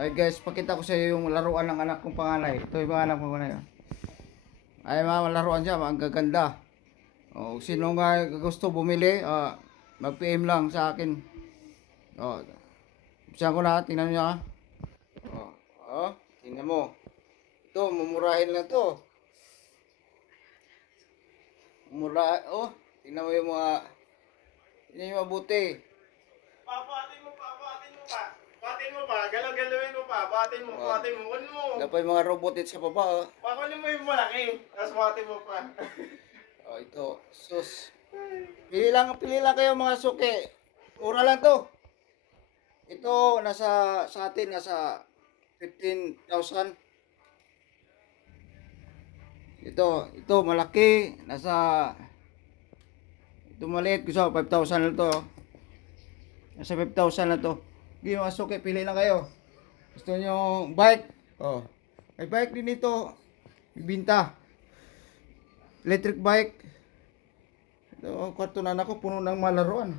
Ay guys, pakita ko sa iyo yung laruan ng anak kong panganay. Ito yung anak kong panganay. Ay mga laruan siya, ang gaganda. O, sino nga gusto bumili, mag-PM lang sa akin. O, buksan ko na, tingnan niyo ha. Tingnan mo. Ito, mumurahin lang to. Tingnan mo yung mga, tingnan yung mabuti. Papatin mo pa. Patin mo pa, galaw-galawin mo pa. Patin mo. Kunin mo. Wala pa yung mga robot dito sa baba. Pakunin mo yung malaki. Tapos patin mo pa. Ito, sus. Pili lang kayo mga suki. Mura lang to. Ito, sa atin, nasa 15,000. Ito, malaki. Ito maliit. Gusto, 5,000 na to. Nasa 5,000 na to. Sige mga suki, pili lang kayo. Gusto nyo bike? May bike din ito. Ibinta. Electric bike. Ito, kwarto na ako, puno ng malaruan.